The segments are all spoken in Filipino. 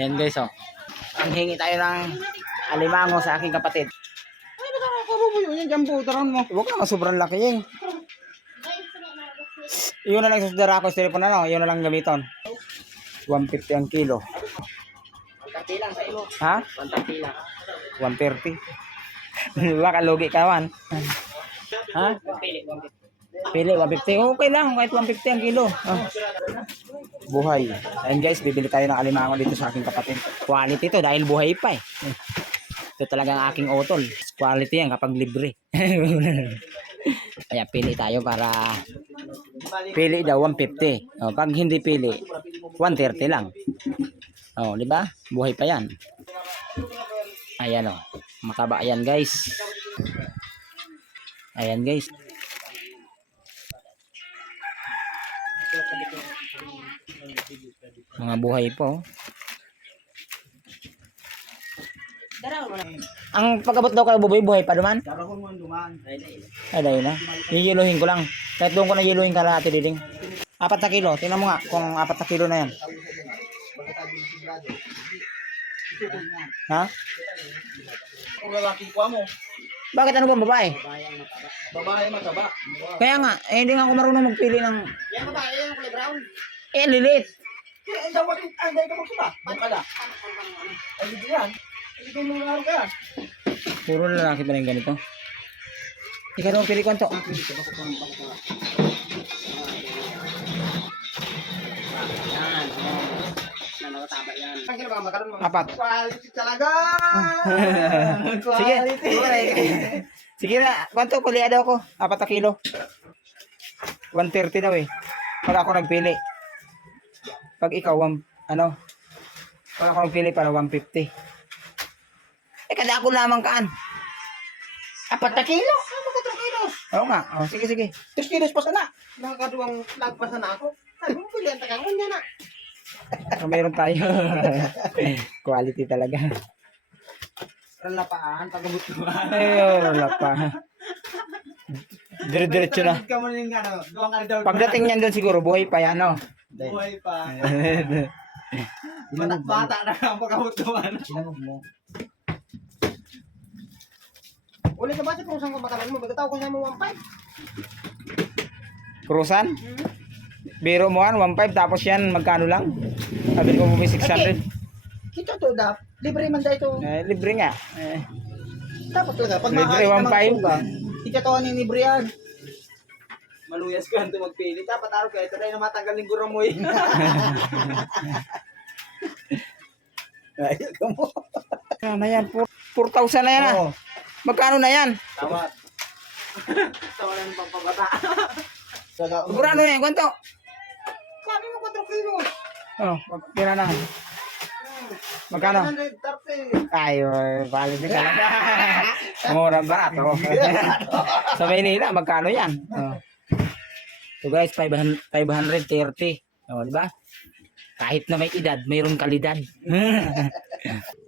Ayan guys, oh. Ang hingi tayo ng alimango sa aking kapatid. Ay, baka kabubuyo yan, jambu, taron mo. Huwag naman sobrang laki yan. Iyon na lang sa dara ko sa telepon na, no? Iyon na lang gamiton. 150 ang kilo. 130 lang sa ilo. Ha? 130 lang. 130. Baka lugi ka man. Ha? Pili, 150. Pili, 150. Okay lang, kahit 150 ang kilo. Ah. Buhay. Ayun guys, bibili tayo ng alimango dito sa aking kapatid. Quality to dahil buhay pa eh. Ito talagang aking utol. Quality yan kapag libre. Kaya pili tayo para pili daw 150. Oh, pag hindi pili 130 lang. Oh, di ba? Buhay pa 'yan. Ayan oh. Mataba 'yan, guys. Ayan, guys. Mga buhay po. Ang pagkabot daw kayo buhay pa duman? Darahon mo duman. Ay, dahil na. Yiyiluhin ko lang. Kahit doon ko na yiluhin ka na, Ate Diding. 4 na kilo. Tingnan mo nga kung 4 na kilo na yan. Ha? Kung lalaki ko mo, Bakit ano ba babae? babae mataba. Kaya nga, hindi nga ako marunong magpili ng... Yan babae, yan kulay brown. Eh, lilit. Eh, dapat anday ka magsuba. Bangkala. Ay, hindi yan. Hindi kayo mga ka. Puro lalaki pa rin ganito. Ikaw naman pili ko ito. Yan. Nanawataba yan. Ang kilo ba makaroon mo? 4. Quality talaga. Sige. Sige na. Kwanto, kuliado ako. 4 na kilo. 130 daw eh. Pag ako nagpili. Pag ikaw, pag ako nagpili para 150. Eh, kada ako lamang kaan. 4 na kilo? Ano ka 3 kilos? Oo nga. Oh, sige, sige. 2 kilos pa sana. Nakakaduwang lagpas na ako. Ay, pilihan tagang kanya na. So, mayroon tayo. Quality talaga. Ralapaan, pagkabutuan. Ayun, wala pa. Dire-diretso na. Pagdating niyan doon siguro, buhay pa yan, no? Buhay pa. Bata na ang pagkabutuan. Sinangog mo. Uli ka ba sa krusang kumakaroon mo? Magkataw ko sa mo 1.5. Krusan? Biro mo 1.5 tapos yan magkano lang? Sabi ko bumi 600. Kita to, libre man dahil ito. Libre nga. Dapat talaga. Pag Libre, makakita 1.5. ka, ika to ang libre yan. Maluyas ka ito magpili. Dapat araw ka. Ito na yung matanggal ng guro mo eh. Ayaw ka mo. Ano na yan? 4,000 na yan ah. Oo. Magkano na yan? Tama. Tama na ng pagpabata. Sigurado na yan. Kwanto? Sabi mo 4 kilos. Oh, tira na. Magkano? 130. Ay, valid ka lang. Murang barato. Sa Maynila, magkano yan? Oh. So guys, 530. Oh, di ba? Kahit na may edad, mayroong kalidad.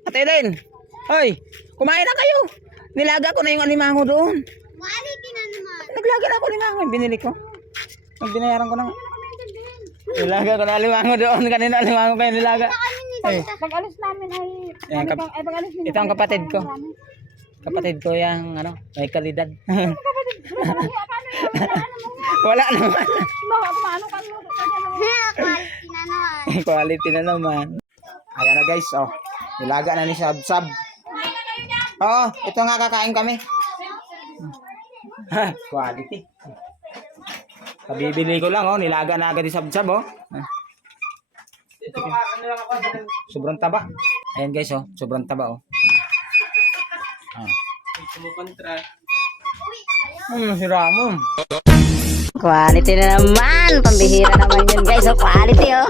Ate Eden, hoy, kumain na kayo. Nilaga ko na yung alimango doon. Quality na naman. Naglaga na ako alimango, binili ko. Nagbinayaran ko na. Nilaga ko na alimango doon. Kanina alimango kayo nilaga. Ay, Pag-alis namin ay... yan, pag-alis nila. ito ang kapatid ko. Kapatid ko yung may kalidad. Wala naman. Kumano ka mo. Quality na naman. Quality na naman. Ayan na guys, oh. Nilaga na ni Sab-Sab. Oo, ito nga kakain kami. Quality. Kabibili ko lang, oh. Nilaga na agad ni Sab-Sab, oh. Ito ano lang ako. Sobrang taba. Ayan guys, oh. Sobrang taba, oh. Sumukontra. Si Ramon. Quality na naman. Pambihira naman yun guys. So quality oh.